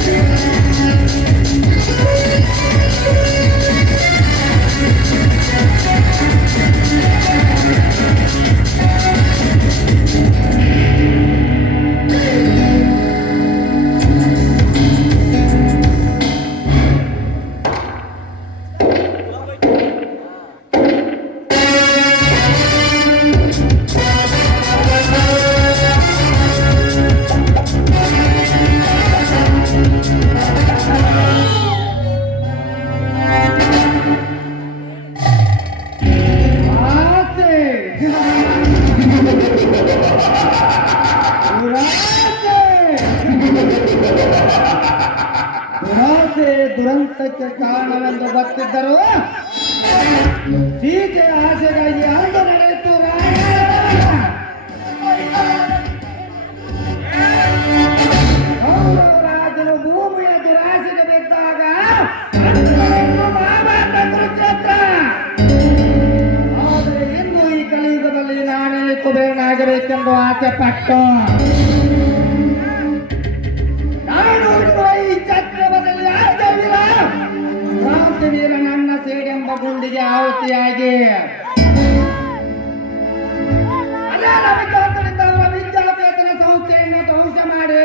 ಆಸೆ ದುರಂತಕ್ಕೆ ಕಾರಣವೆಂದು ಗೊತ್ತಿದ್ದರು ಸೀತೆ ಆಸೆಗಾಗಿ ಅಂದು ನಡೆಯಿತು ರಾಜನು ಭೂಮಿಯ ದುರಾಸೆಗೆ ಬಿದ್ದಾಗ ಆದರೆ ಇನ್ನು ಈ ಕಲಿಯುಗದಲ್ಲಿ ನಾನೇ ಕುಬೇರನಾಗಬೇಕೆಂದು ಆಸೆ ಪಟ್ಟು ಸೇಡೆಂಬ ಗುಂಡಿಗೆ ಆಹುತಿಯಾಗಿ. ವಿದ್ಯಾರ್ಥೇತನ ಸಂಸ್ಥೆಯನ್ನು ಧ್ವಂಸ ಮಾಡಿ.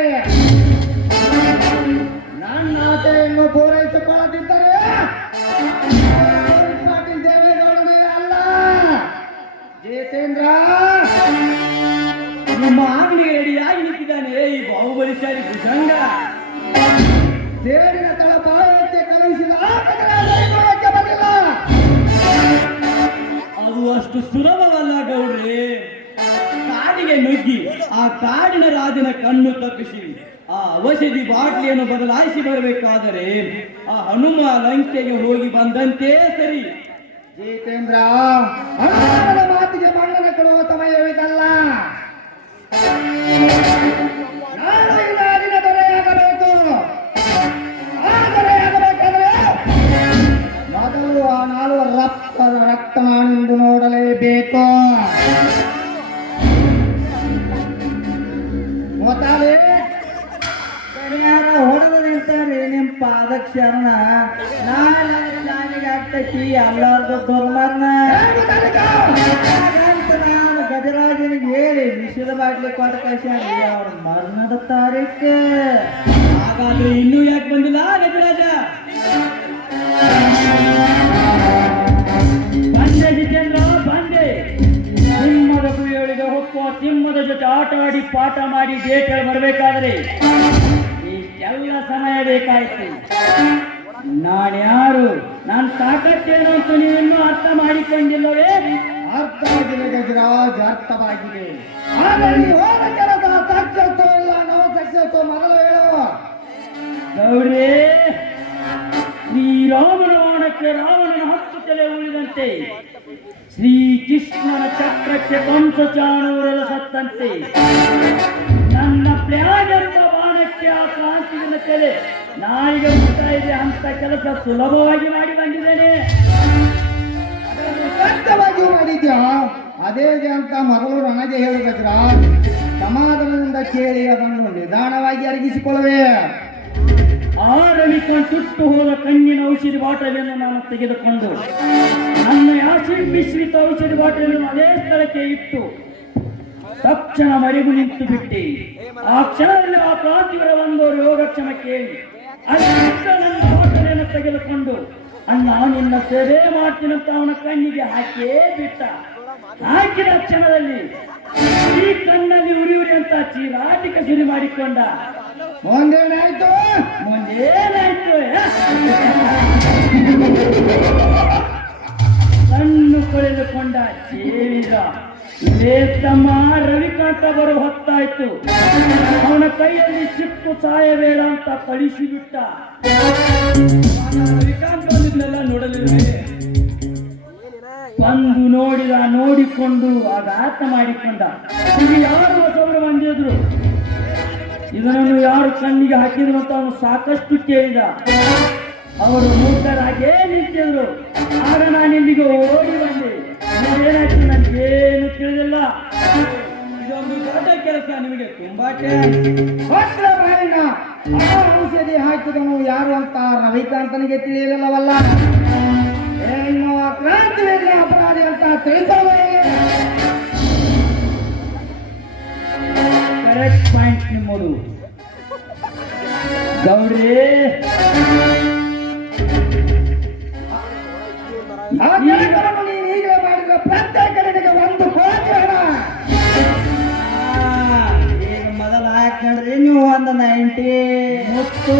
ನನ್ನ ಆಸೆಯನ್ನು ಪೂರೈಸಿಕೊಳ್ಳದಿದ್ದರೆ ದೇವೇಗೌಡನೇ ಅಲ್ಲ. ಜಿತೇಂದ್ರ, ನಿಮ್ಮ ಆಜ್ಞೆಗೆ ಎಡಿಯಾಗಿ ನಿಂತಿದ್ದಾನೆ ಈ ಬಾಹುಬಲಿಶಾಲಿ ಭುಜಂಗ. ಸೇಡಿನ ಅಷ್ಟು ಸುಲಭವಲ್ಲ ಗೌಡ್ರಿ. ಕಾಡಿಗೆ ನುಗ್ಗಿ ಆ ಕಾಡಿನ ರಾಜನ ಕಣ್ಣು ತಪ್ಪಿಸಿ ಆ ಔಷಧಿ ಬಾಟ್ಲಿಯನ್ನು ಬದಲಾಯಿಸಿ ಬರಬೇಕಾದರೆ ಆ ಹನುಮ ಲಂಕೆಗೆ ಹೋಗಿ ಬಂದಂತೆ ಸರಿ. ಜಿತೇಂದ್ರ ಮಾತಿಗೆ ಮಣ್ಣನ ಕೊಡುವ ಸಮಯವಿದಲ್ಲ. ಪಾದಕ್ಷರಣ. ನಾಳೆ ನಾನಿಗೆ ಆಗ್ತೈತಿ ಎಲ್ಲಾರ್ದು ದುರ್ಮರಣ ಹಾಗಂತ ನಾನು ಗಜರಾಜನಿಗೆ ಹೇಳಿ ವಿಷದ ಬಾಟ್ಲಿ ಕೊಟ್ಟ ಕಳ್ಸ್ಯಾನ ಅವ್ರ ಮರಣದ ತಾರೀಕು ಹಾಗಾದ್ರೆ ಇನ್ನೂ ಯಾಕೆ ಬಂದಿಲ್ಲ? ಗಜರಾಜ ಸಿಂಹದ ಜೊತೆ ಆಟ ಆಡಿ ಪಾಠ ಮಾಡಿ ಗೇಟ್ ಬರಬೇಕಾದ್ರೆ ಇಷ್ಟೆಲ್ಲ ಸಮಯ ಬೇಕಾಯ್ತು. ನಾನ್ಯಾರು ನಾನು ತಾಕತ್ತೇನು ಅಂತ ನೀವಿನ್ನೂ ಅರ್ಥ ಮಾಡಿಕೊಂಡಿಲ್ಲವೇ? ಅರ್ಥ ಆಗಿದೆ ಗಜರಾಜ್ ಅರ್ಥವಾಗಿದೆ ಆದರೆ ಈ ಕೆಲಸ ಸಕ್ಸಸ್ ಇಲ್ಲ ನೋ ಸಕ್ಸಸ್ ಮೊದಲು ಹೇಳು ಗೌರೇ ಶ್ರೀರಾಮನ ಬಾಣಕ್ಕೆ ರಾವಣನ ಹತ್ತು ತಲೆ ಉಳಿದಂತೆ ಶ್ರೀಕೃಷ್ಣನ ಚಕ್ರಕ್ಕೆ ಕಂಸ ಚಾಣೂರೆಲ್ಲ ಸತ್ತಂತೆ. ನನ್ನ ಪ್ಲಾನ್ ಎಂಬ ಬಾಣಕ್ಕೆ ಆ ಕಾಂತಿನ ತಲೆ ನಾಯಿಗೆ ಮುಟ್ಟ ಇದೆ ಅಂತ ಕೆಲಸ ಸುಲಭವಾಗಿ ಮಾಡಿ ಬಂದಿದ್ದೇನೆ. ಸತ್ಯವಾಗಿಯೂ ಮಾಡಿದ್ಯಾ? ಅದೇ ಅಂತ ಮರಳು ನನಗೆ ಹೇಳಬೇಕ್ರ ಸಮಾಧಾನದಿಂದ ಕೇಳಿ ಅದನ್ನು ನಿಧಾನವಾಗಿ ಅರಗಿಸಿಕೊಳ್ಳುವೆ. ಆ ರವಿಕಾಂತ್ ಸುಟ್ಟು ಹೋದ ಕಣ್ಣಿನ ಔಷಧಿ ಬಾಟಲಿಯನ್ನು ನಾನು ತೆಗೆದುಕೊಂಡು ನನ್ನ ಆಸಿಡ್ ಮಿಶ್ರಿತ ಔಷಧಿ ಬಾಟಲಿಯನ್ನು ಅದೇ ಸ್ಥಳಕ್ಕೆ ಇಟ್ಟು ತಕ್ಷಣ ಮರಿಗು ನಿಂತು ಬಿಟ್ಟೆ. ಆ ಕ್ಷಣದಲ್ಲಿ ಆ ಕ್ರಾಂತಿವರ ಬಂದವರು ಯೋಗಕ್ಷಮ ಕೇಳಿ ನನ್ನ ಬಾಟಲಿಯನ್ನು ತೆಗೆದುಕೊಂಡು ಅನ್ನ ನಿನ್ನ ಸೇವೆ ಮಾಡ್ತೀನಂತ ಅವನ ಕಣ್ಣಿಗೆ ಹಾಕೇ ಬಿಟ್ಟ. ಹಾಕಿದ ಕ್ಷಣದಲ್ಲಿ ಈ ಕಣ್ಣಲ್ಲಿ ಉರಿ ಉರಿ ಅಂತ ಚೀರಾಟಿಕ ಸುರಿ ಮಾಡಿಕೊಂಡ. ಒಂದೇನಾಯ್ತು? ಮುಂದೇನಾಯ್ತು ಕಣ್ಣು ಕೊಳೆದುಕೊಂಡ ಚೇರಿದ ಲೇತಮ್ಮ ತಮ್ಮ ರವಿಕಾಂತ ಬರೋ ಹೊತ್ತಾಯ್ತು. ಅವನ ಕೈಯಲ್ಲಿ ಸಿಕ್ಕು ಸಾಯಬೇಡ ಅಂತ ಕಳಿಸಿಬಿಟ್ಟ. ರವಿಕಾಂತ ಬಂದಿದ್ನೆಲ್ಲ ನೋಡಲಿಲ್ಲ ಬಂದು ನೋಡಿದ ನೋಡಿಕೊಂಡು ಆಘಾತ ಮಾಡಿಕೊಂಡ. ಯಾರು ಹೊಸವರು ಬಂದಿದ್ರು? ಇದನ್ನು ಯಾರು ಕಣ್ಣಿಗೆ ಹಾಕಿದ್ರು ಅಂತ ಅವನು ಸಾಕಷ್ಟು ಕೇಳಿದ. ಅವರು ಮೂರ್ಖರಾಗೇ ನಿಂತಿದ್ರು ಆಗ ನಾನು ಇಲ್ಲಿಗೆ ಓಡಿ ಬಂದೆ. ಏನಾಯ್ತು ನನಗೇನು ತಿಳಿದಿಲ್ಲ. ಇದೊಂದು ದೊಡ್ಡ ಕೆಲಸ ನಿಮಗೆ, ತುಂಬಾ ಬಾಲಿನ ಆ ಔಷಧಿ ಹಾಕಿದನು ಯಾರು ಅಂತ ರವಿಕಾಂತನಿಗೆ ತಿಳಿಯಲಿಲ್ಲವಲ್ಲ? ಏನು ಒಂದು ಕೋಟಿ ಹಣ ಈಗ ಮೊದಲ ಹಾಕೊಂಡ್ರಿ ನೀವು ಒಂದು ನೈಂಟಿ ಮತ್ತು